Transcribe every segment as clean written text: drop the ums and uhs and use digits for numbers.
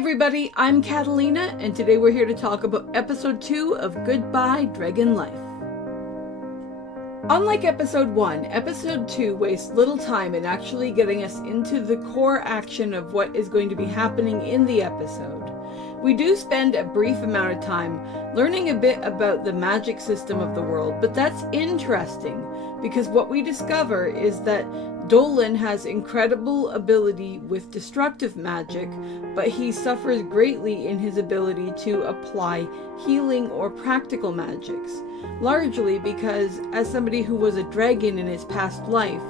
everybody, I'm Katallina, and today we're here to talk about episode 2 of Goodbye Dragon Life. Unlike episode 1, episode 2 wastes little time in actually getting us into the core action of what is going to be happening in the episode. We do spend a brief amount of time learning a bit about the magic system of the world, but that's interesting because what we discover is that Dolan has incredible ability with destructive magic, but he suffers greatly in his ability to apply healing or practical magics, largely because as somebody who was a dragon in his past life,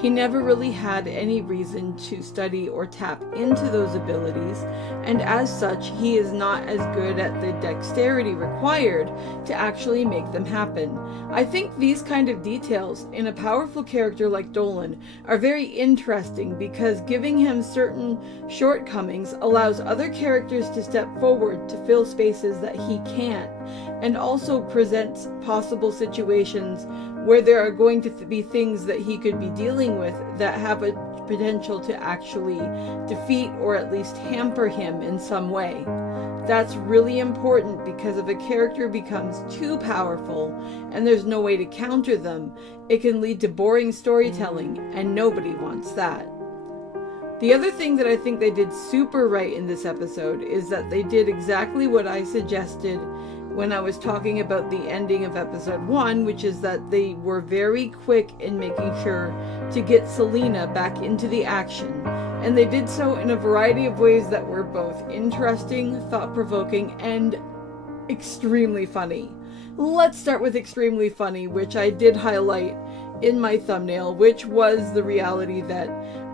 he never really had any reason to study or tap into those abilities, and as such, he is not as good at the dexterity required to actually make them happen. I think these kind of details in a powerful character like Dolan are very interesting because giving him certain shortcomings allows other characters to step forward to fill spaces that he can't, and also presents possible situations where there are going to be things that he could be dealing with that have a potential to actually defeat or at least hamper him in some way. That's really important because if a character becomes too powerful and there's no way to counter them, it can lead to boring storytelling, and nobody wants that. The other thing that I think they did super right in this episode is that they did exactly what I suggested when I was talking about the ending of episode 1, which is that they were very quick in making sure to get Celina back into the action. And they did so in a variety of ways that were both interesting, thought-provoking, and extremely funny. Let's start with extremely funny, which I did highlight in my thumbnail, which was the reality that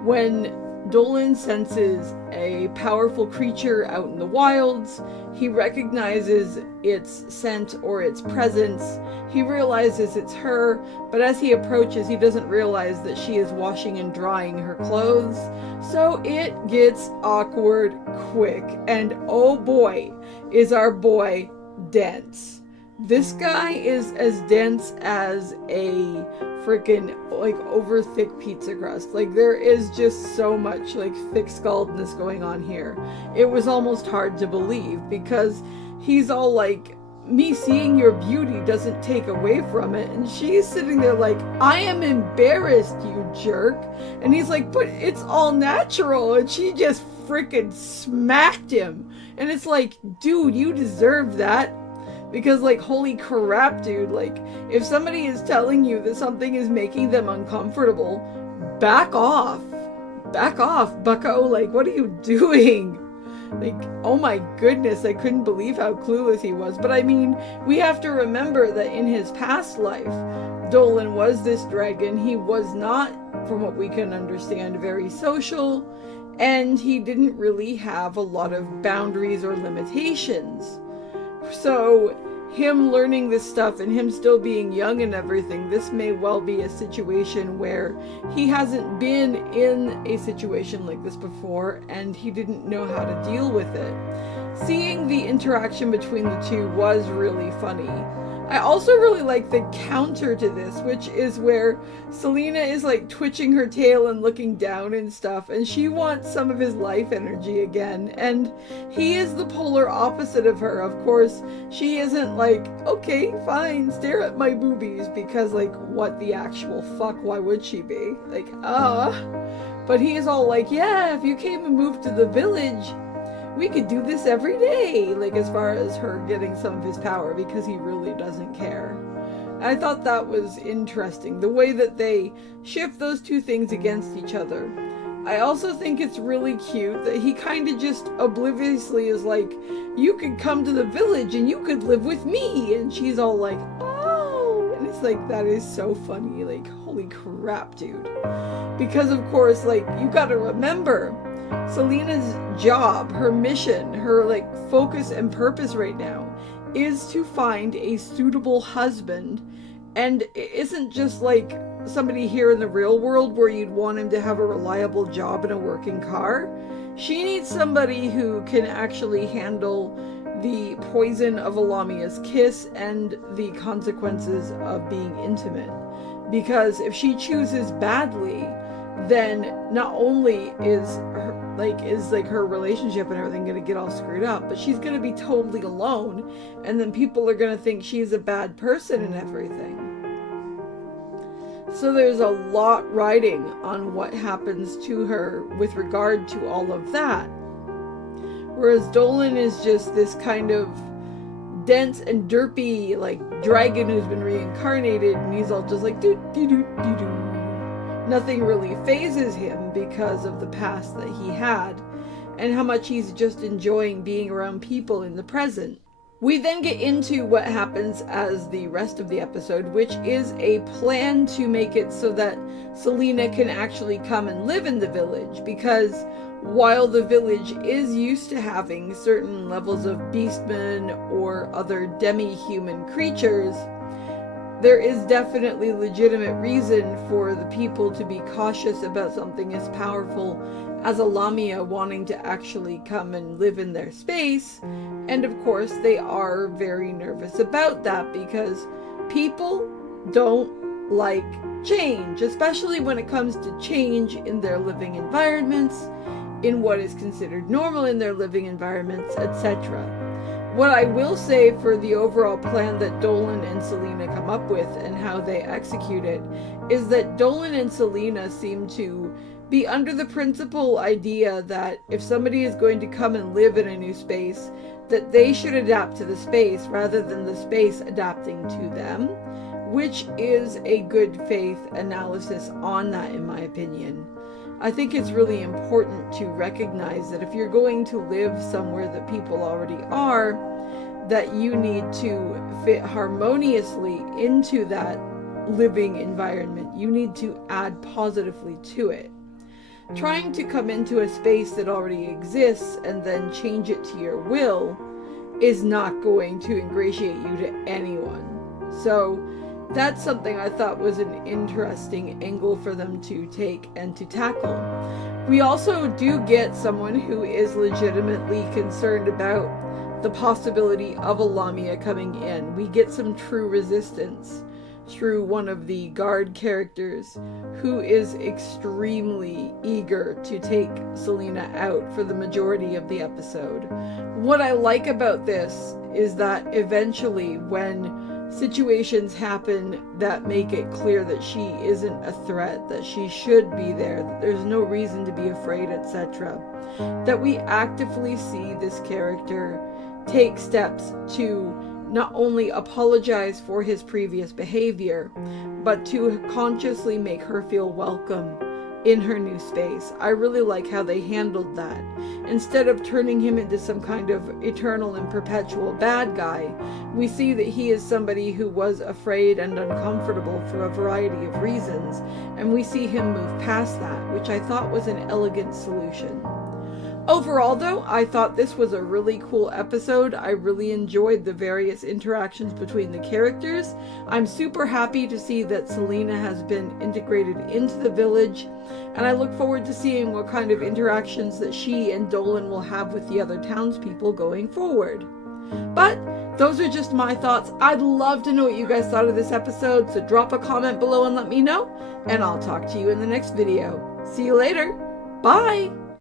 when Dolan senses a powerful creature out in the wilds, he recognizes its scent or its presence. He realizes it's her, but as he approaches, he doesn't realize that she is washing and drying her clothes. So it gets awkward quick, and oh boy, is our boy dense. This guy is as dense as a freaking over thick pizza crust. There is just so much thick skulledness going on here. It was almost hard to believe because he's all me seeing your beauty doesn't take away from it, and she's sitting there I am embarrassed, you jerk. And he's but it's all natural, and she just freaking smacked him. And it's dude, you deserve that. Because holy crap, dude, if somebody is telling you that something is making them uncomfortable, back off, bucko. What are you doing? Oh my goodness, I couldn't believe how clueless he was. But I mean, we have to remember that in his past life, Dolan was this dragon. He was not, from what we can understand, very social, and he didn't really have a lot of boundaries or limitations. So him learning this stuff and him still being young and everything, this may well be a situation where he hasn't been in a situation like this before and he didn't know how to deal with it. Seeing the interaction between the two was really funny. I also really like the counter to this, which is where Celina is twitching her tail and looking down and stuff, and she wants some of his life energy again, and he is the polar opposite of her. Of course, she isn't okay, fine, stare at my boobies, because what the actual fuck, why would she be? But he is all yeah, if you came and moved to the village, we could do this every day, as far as her getting some of his power, because he really doesn't care. I thought that was interesting, the way that they shift those two things against each other. I also think it's really cute that he kind of just obliviously is you could come to the village and you could live with me, and she's all oh, and it's that is so funny, holy crap, dude. Because of course, you gotta remember, Celina's job, her mission, her focus and purpose right now is to find a suitable husband. And it isn't just somebody here in the real world where you'd want him to have a reliable job and a working car. She needs somebody who can actually handle the poison of a Lamia's kiss and the consequences of being intimate. Because if she chooses badly, then not only is Like, is like her relationship and everything gonna get all screwed up? But she's gonna be totally alone, and then people are gonna think she's a bad person and everything. So there's a lot riding on what happens to her with regard to all of that. Whereas Dolan is just this kind of dense and derpy, like, dragon who's been reincarnated, and he's all just like, doo doo doo doo doo. Nothing really phases him because of the past that he had, and how much he's just enjoying being around people in the present. We then get into what happens as the rest of the episode, which is a plan to make it so that Celina can actually come and live in the village, because while the village is used to having certain levels of beastmen or other demi-human creatures, there is definitely legitimate reason for the people to be cautious about something as powerful as a Lamia wanting to actually come and live in their space. And of course they are very nervous about that, because people don't like change, especially when it comes to change in their living environments, in what is considered normal in their living environments, etc. What I will say for the overall plan that Dolan and Celina come up with and how they execute it is that Dolan and Celina seem to be under the principal idea that if somebody is going to come and live in a new space, that they should adapt to the space rather than the space adapting to them, which is a good faith analysis on that, in my opinion. I think it's really important to recognize that if you're going to live somewhere that people already are, that you need to fit harmoniously into that living environment. You need to add positively to it. Trying to come into a space that already exists and then change it to your will is not going to ingratiate you to anyone. So that's something I thought was an interesting angle for them to take and to tackle. We also do get someone who is legitimately concerned about the possibility of a Lamia coming in. We get some true resistance through one of the guard characters who is extremely eager to take Celina out for the majority of the episode. What I like about this is that eventually, when situations happen that make it clear that she isn't a threat, that she should be there, that there's no reason to be afraid, etc., that we actively see this character take steps to not only apologize for his previous behavior, but to consciously make her feel welcome in her new space. I really like how they handled that. Instead of turning him into some kind of eternal and perpetual bad guy, we see that he is somebody who was afraid and uncomfortable for a variety of reasons, and we see him move past that, which I thought was an elegant solution. Overall, though, I thought this was a really cool episode. I really enjoyed the various interactions between the characters. I'm super happy to see that Celina has been integrated into the village, and I look forward to seeing what kind of interactions that she and Dolan will have with the other townspeople going forward. But those are just my thoughts. I'd love to know what you guys thought of this episode, so drop a comment below and let me know, and I'll talk to you in the next video. See you later. Bye!